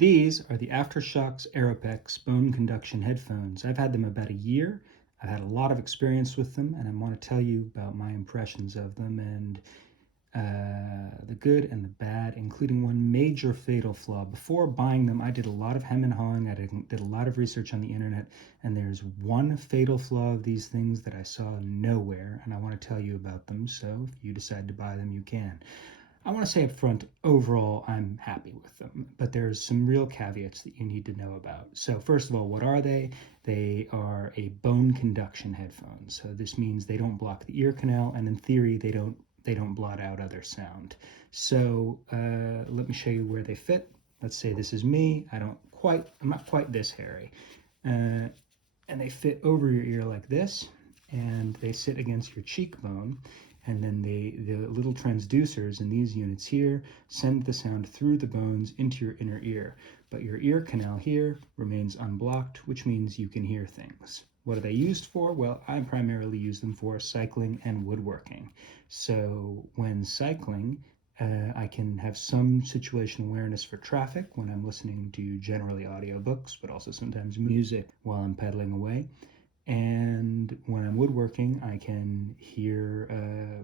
These are the Aftershokz Aeropex bone conduction headphones. I've had them about a year. I've had a lot of experience with them, and I want to tell you about my impressions of them and the good and the bad, including one major fatal flaw. Before buying them, I did a lot of hem and hawing. I did a lot of research on the internet, and there's one fatal flaw of these things that I saw nowhere, and I want to tell you about them. So if you decide to buy them, you can. I want to say up front, overall, I'm happy with them, but there's some real caveats that you need to know about. So first of all, what are they? They are a bone conduction headphone. So this means they don't block the ear canal, and in theory, they don't blot out other sound. So let me show you where they fit. Let's say this is me. I'm not quite this hairy. And they fit over your ear like this, and they sit against your cheekbone. And then the little transducers in these units here send the sound through the bones into your inner ear. But your ear canal here remains unblocked, which means you can hear things. What are they used for? Well, I primarily use them for cycling and woodworking. So when cycling, I can have some situational awareness for traffic when I'm listening to generally audiobooks, but also sometimes music while I'm pedaling away. And when I'm woodworking, I can hear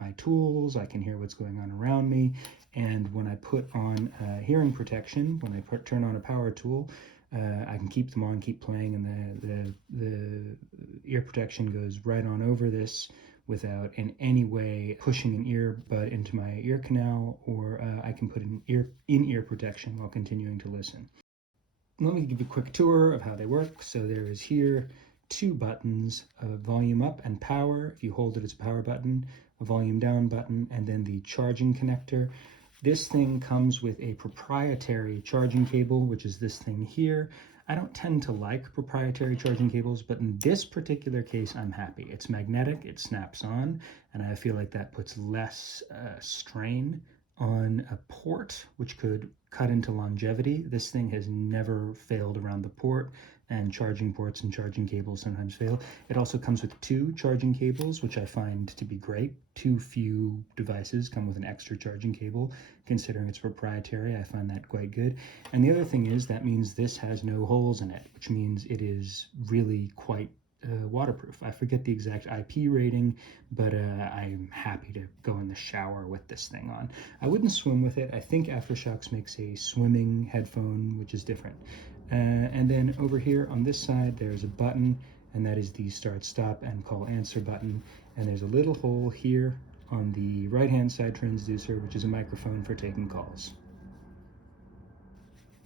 my tools, I can hear what's going on around me. And when I put on hearing protection, when I turn on a power tool, I can keep them on, keep playing, and the ear protection goes right on over this without in any way pushing an earbud into my ear canal, or I can put an in-ear protection while continuing to listen. Let me give you a quick tour of how they work. So there is here two buttons, volume up and power. If you hold it, it's a power button, a volume down button, and then the charging connector. This thing comes with a proprietary charging cable, which is this thing here. I don't tend to like proprietary charging cables, but in this particular case, I'm happy. It's magnetic, it snaps on, and I feel like that puts less strain on a port, which could cut into longevity. This thing has never failed around the port, and charging ports and charging cables sometimes fail. It also comes with two charging cables, which I find to be great. Too few devices come with an extra charging cable. Considering it's proprietary, I find that quite good. And the other thing is that means this has no holes in it, which means it is really quite waterproof. I forget the exact IP rating, but I'm happy to go in the shower with this thing on. I wouldn't swim with it. I think Aftershokz makes a swimming headphone, which is different. And then over here on this side, there's a button, and that is the start, stop, and call answer button. And there's a little hole here on the right-hand side transducer, which is a microphone for taking calls.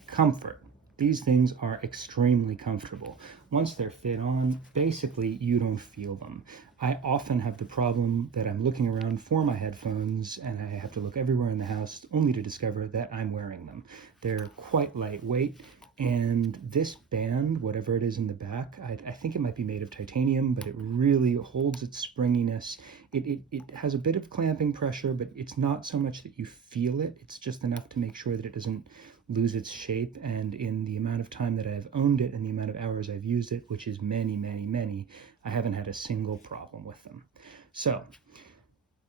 Comfort. These things are extremely comfortable. Once they're fit on, basically you don't feel them. I often have the problem that I'm looking around for my headphones and I have to look everywhere in the house only to discover that I'm wearing them. They're quite lightweight, and this band, whatever it is in the back, I think it might be made of titanium, but it really holds its springiness. It has a bit of clamping pressure, but it's not so much that you feel it. It's just enough to make sure that it doesn't lose its shape. And in the amount of time that I've owned it and the amount of hours I've used it, which is many, many, many, I haven't had a single problem with them. So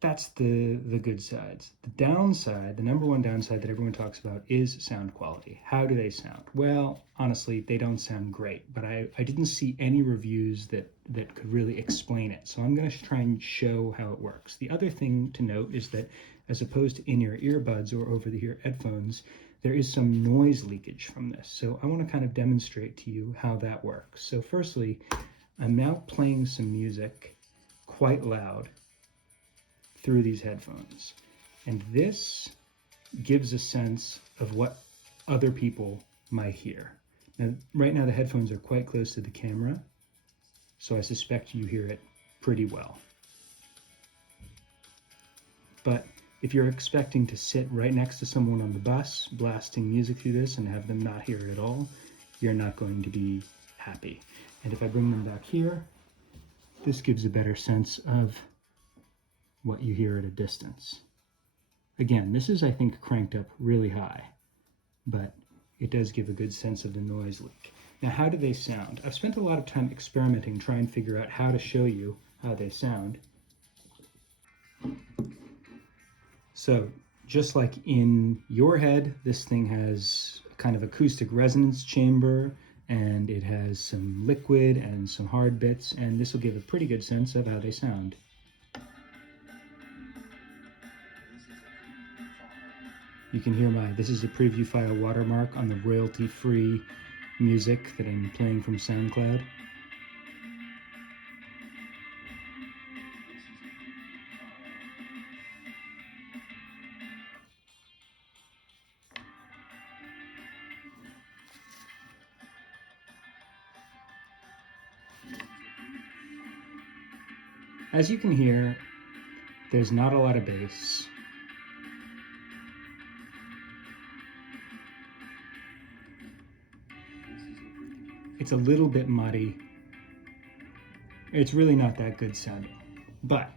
that's the good sides. The downside, the number one downside that everyone talks about is sound quality. How do they sound? Well, honestly, they don't sound great, but I didn't see any reviews that could really explain it. So I'm going to try and show how it works. The other thing to note is that as opposed to in-ear earbuds or over-the-ear headphones, there is some noise leakage from this. So I want to kind of demonstrate to you how that works. So firstly, I'm now playing some music quite loud through these headphones. And this gives a sense of what other people might hear. Now, right now the headphones are quite close to the camera, so I suspect you hear it pretty well. But if you're expecting to sit right next to someone on the bus blasting music through this and have them not hear it at all, you're not going to be happy. And if I bring them back here, this gives a better sense of what you hear at a distance. Again, this is, I think, cranked up really high, but it does give a good sense of the noise leak. Now, how do they sound? I've spent a lot of time experimenting, trying to figure out how to show you how they sound. So Just like in your head, this thing has kind of acoustic resonance chamber, and it has some liquid and some hard bits, and this will give a pretty good sense of how they sound. You can hear this is a preview file watermark on the royalty-free music that I'm playing from SoundCloud. As you can hear, there's not a lot of bass. It's a little bit muddy. It's really not that good sounding. But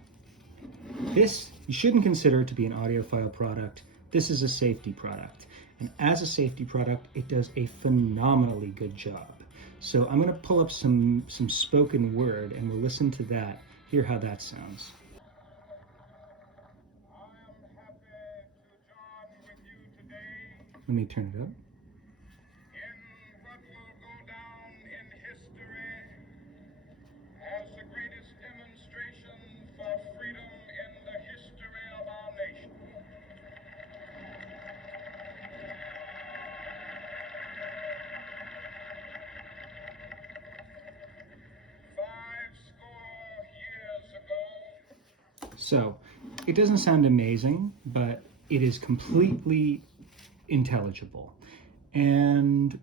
this, you shouldn't consider it to be an audiophile product. This is a safety product. And as a safety product, it does a phenomenally good job. So I'm going to pull up some spoken word, and we'll listen to that, hear how that sounds. Let me turn it up. So it doesn't sound amazing, but it is completely intelligible. And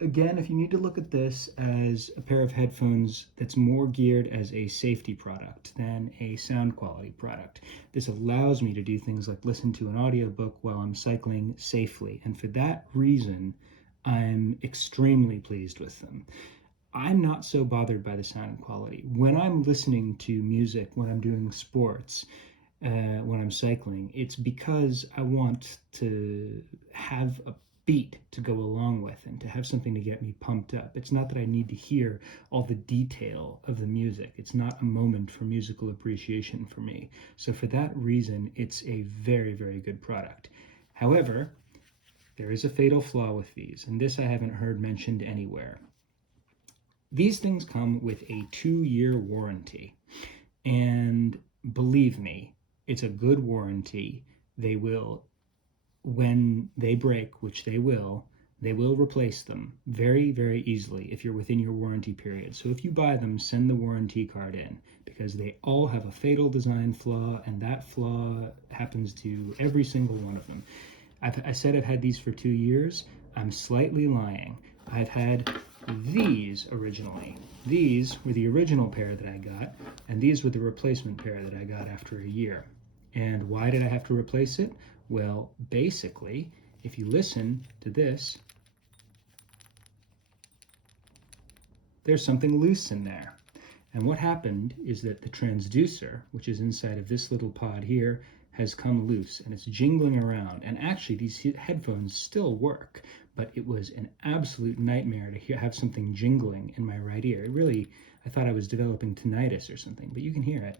again, if you need to look at this as a pair of headphones that's more geared as a safety product than a sound quality product, this allows me to do things like listen to an audiobook while I'm cycling safely. And for that reason, I'm extremely pleased with them. I'm not so bothered by the sound quality. When I'm listening to music, when I'm doing sports, when I'm cycling, it's because I want to have a beat to go along with and to have something to get me pumped up. It's not that I need to hear all the detail of the music. It's not a moment for musical appreciation for me. So for that reason, it's a very, very good product. However, there is a fatal flaw with these, and this I haven't heard mentioned anywhere. These things come with a 2-year warranty, and believe me, it's a good warranty. They will, when they break, which they will replace them very, very easily if you're within your warranty period. So if you buy them, send the warranty card in, because they all have a fatal design flaw, and that flaw happens to every single one of them. I said I've had these for 2 years. I'm slightly lying. I've had these originally. These were the original pair that I got, and these were the replacement pair that I got after a year. And why did I have to replace it? Well, basically, if you listen to this, there's something loose in there. And what happened is that the transducer, which is inside of this little pod here, has come loose and it's jingling around. And actually, these headphones still work, but it was an absolute nightmare to have something jingling in my right ear. It really, I thought I was developing tinnitus or something, but you can hear it.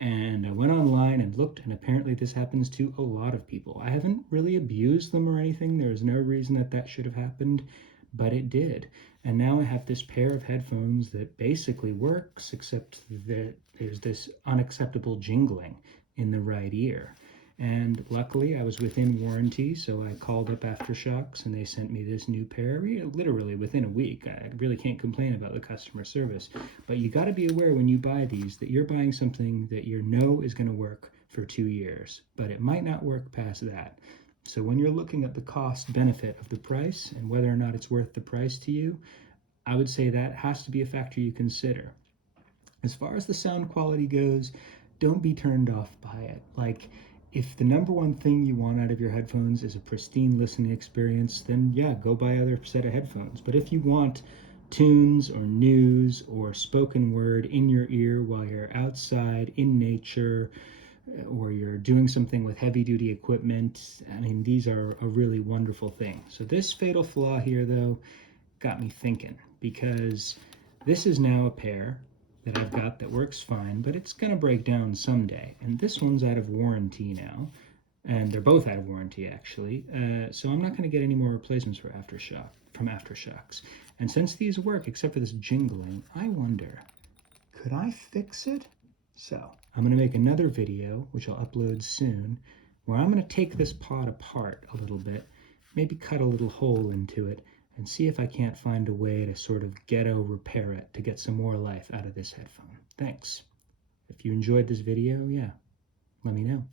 And I went online and looked, and apparently this happens to a lot of people. I haven't really abused them or anything. There's no reason that that should have happened, but it did. And now I have this pair of headphones that basically works, except that there's this unacceptable jingling in the right ear. And luckily I was within warranty, so I called up Aftershokz and they sent me this new pair literally within a week. I really can't complain about the customer service. But you got to be aware when you buy these that you're buying something that you know is going to work for 2 years, but it might not work past that. So when you're looking at the cost benefit of the price and whether or not it's worth the price to you, I would say that has to be a factor you consider. As far as the sound quality goes, don't be turned off by it. Like, if the number one thing you want out of your headphones is a pristine listening experience, then yeah, go buy another set of headphones. But if you want tunes or news or spoken word in your ear while you're outside in nature, or you're doing something with heavy duty equipment, I mean, these are a really wonderful thing. So this fatal flaw here, though, got me thinking, because this is now a pair that I've got that works fine, but it's going to break down someday. And this one's out of warranty now, and they're both out of warranty actually. So I'm not going to get any more replacements from Aftershokz. And since these work, except for this jingling, I wonder, could I fix it? So I'm going to make another video, which I'll upload soon, where I'm going to take this pod apart a little bit, maybe cut a little hole into it, and see if I can't find a way to sort of ghetto repair it to get some more life out of this headphone. Thanks. If you enjoyed this video, yeah, let me know.